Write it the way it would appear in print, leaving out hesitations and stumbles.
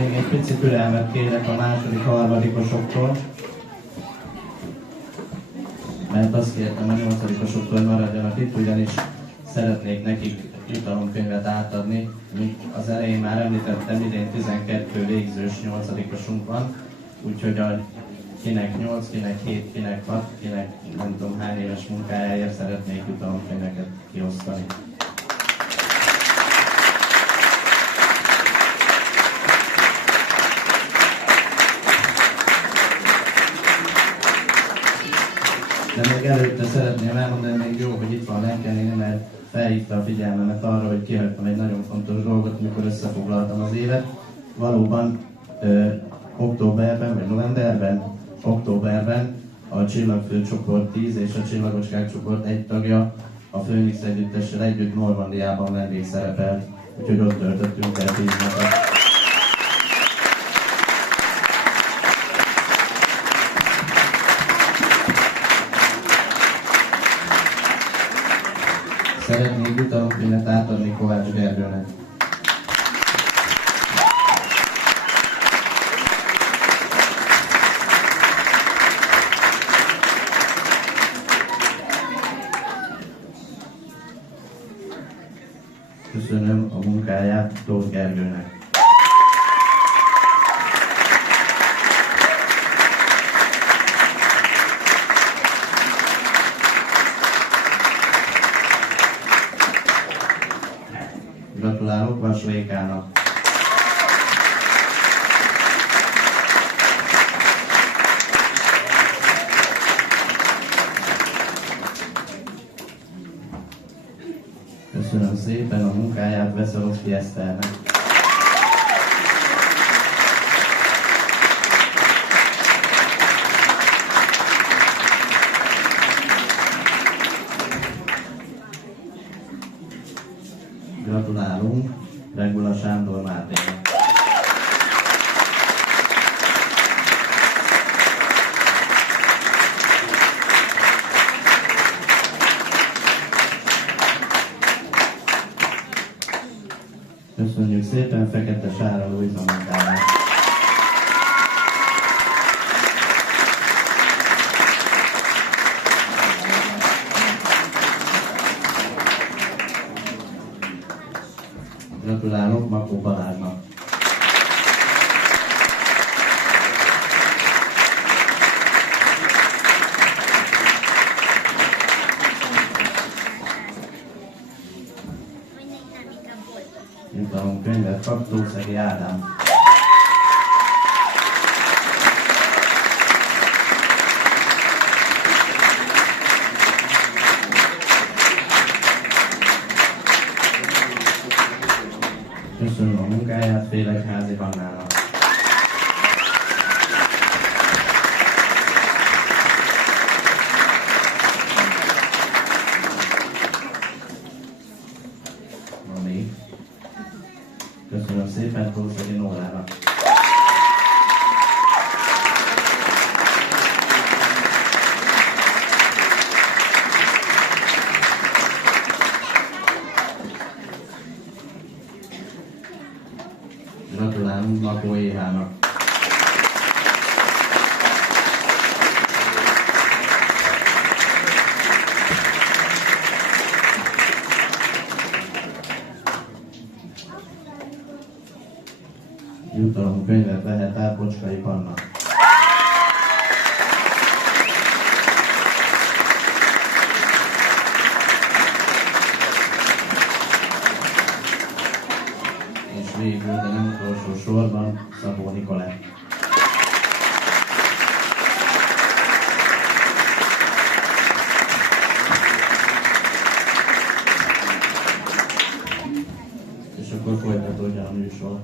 még egy pici türelmet kérek a második, harmadikosoktól, mert azt kértem a nyolcadikosoktól, hogy maradjanak itt, ugyanis szeretnék nekik jutalomkönyvet átadni. Az elején már említettem, idén 12 végzős nyolcadikosunk van, úgyhogy kinek 8, kinek 7, kinek 6, kinek nem tudom hány éves munkájáért szeretnék jutalomkönyveket kiosztani. De még előtte szeretném elmondani, még jó, hogy itt van Lenke néni, mert felhívta a figyelmemet arra, hogy kihagytam egy nagyon fontos dolgot, amikor összefoglaltam az évet. Valóban októberben, vagy novemberben, októberben a Csillagfő csoport 10 és a Csillagocskák csoport 1 tagja a Főnix együttessel együtt Normandiában vendégszerepelt, úgyhogy ott töltöttünk el 10 napot. Szeretnék jutalomkönyvet átadni Kovács Gergőnek. Köszönöm a munkáját Tóth Gergőnek. Gratulálok Vas Rékának. Köszönöm szépen a munkáját Veszelovszki Eszternek. Gratulálunk Regula Sándor Máténak. Köszönjük szépen Fekete Sára Lujza munkáját. Gratulálok Makó Balázsnak. Jutalomkönyvet kap Tószegi Ádám. Köszönöm a munkáját Félegyházi Hannának. Van még. Köszönöm szépen Tószegi Nórának. Gratulálunk Makó Évának. Jutalomkönyvet vehet el Pocskai Panna. És végül, de nem utolsó sorban, Szabó Nikolett. És akkor folytatódja a műsor.